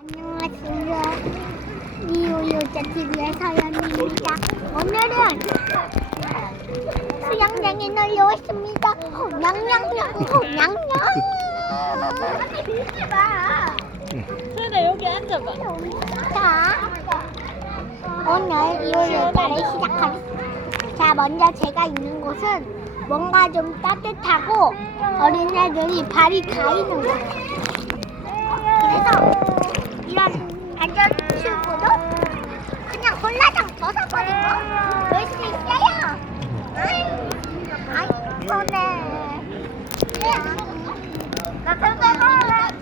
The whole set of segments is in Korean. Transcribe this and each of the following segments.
안녕하세요. 미우유자 TV의 서연입니다. 오늘은 수영장에 놀러 왔습니다. 냥냥냥, 냥냥. 소연아 여기 앉아봐. 자, 오늘 미우유자를 시작하겠습니다. 자, 먼저 제가 있는 곳은 뭔가 좀 따뜻하고 어린애들이 발이 가이는 곳. 그래서 이런 안전출구도 그냥 홀라당 벗어버리고 놀 수 있어요. 아이, 아이, 이거네. 나 잠깐만.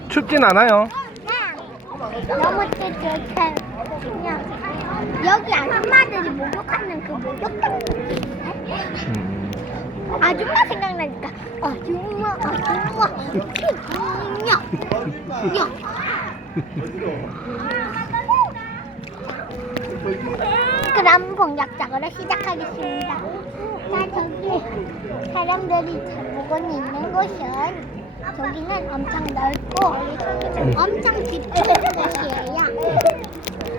춥진 않아요. 너무 뜨뜻해. 그냥 여기 아줌마들이 목욕하는 그 목욕탕. 음. 아줌마 생각나니까 아줌마 아줌마 야, 야. 그럼 본격적으로 시작하겠습니다. 자 저기 사람들이 대부분 있는 곳은 저기는 엄청 넓고 엄청 깊은 곳이에요.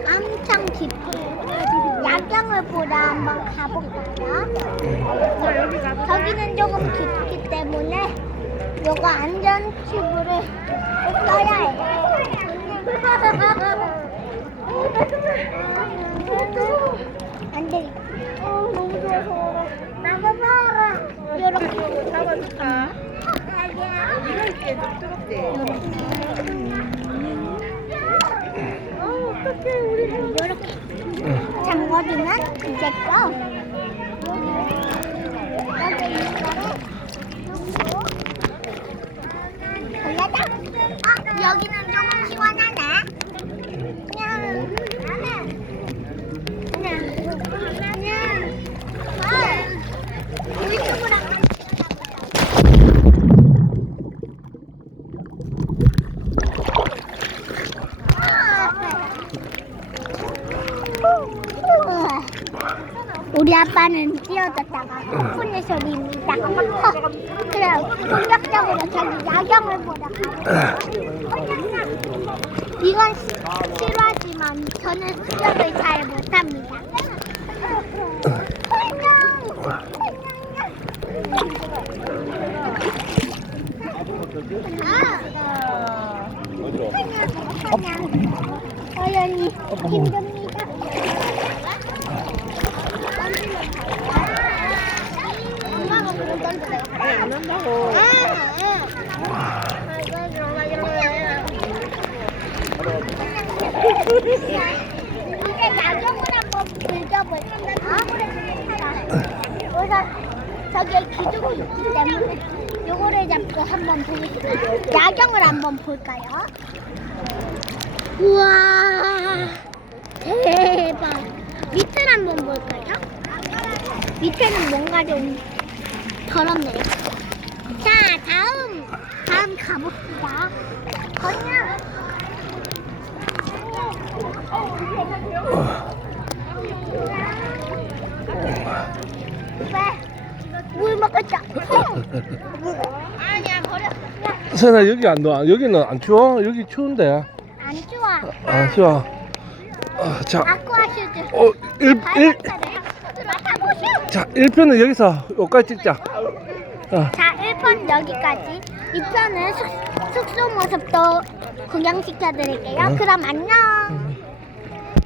엄청 깊은 야경을 보러 한번 가볼까요? 저기는 조금 깊기 때문에 요거 안전 튜브를 써야 해요. 안 돼. 어, 너무 좋아서. 나가봐라. 요렇게. 잡아줄까? 아니야. 이거 있게 좀 뜨겁지? 어, 어떡해, 우리. 요렇게. 장거리는 이제 거. 여기 이거를 놓고. 올라가. 어, 여기는 조금 시원하네. 그냥, 나는. 그냥, 그냥. 어, 유튜브랑 같이 우리 아빠는 뛰어졌다가 푸푸의 소리입니다. 어, 그럼 본격적으로 저기 야경을 보러 가요. 이건 시- 싫어하지만 저는 수영을 잘 못합니다. 서연이 힘듭 저기에 기둥이 있기 때문에 요거를 잡고 한번 보겠습니다. 야경을 한번 볼까요? 우와 대박 밑을 한번 볼까요? 밑에는 뭔가 좀 더럽네요. 가봅시다. 왜? 물 먹었죠? 아니야 버렸어. 선아 여기 안 더. 여기는 안 추워? 여기 추운데. 안 좋아. 아 추워. 아, 자, 아쿠아 슈즈. 어, 일, 일, 발목살을 맡아보시오. 자, 1편은 여기서 여기까지 찍자. 어, 자, 1편 여기까지. 2편은 숙, 숙소 모습도 구경시켜드릴게요. 응. 그럼 안녕.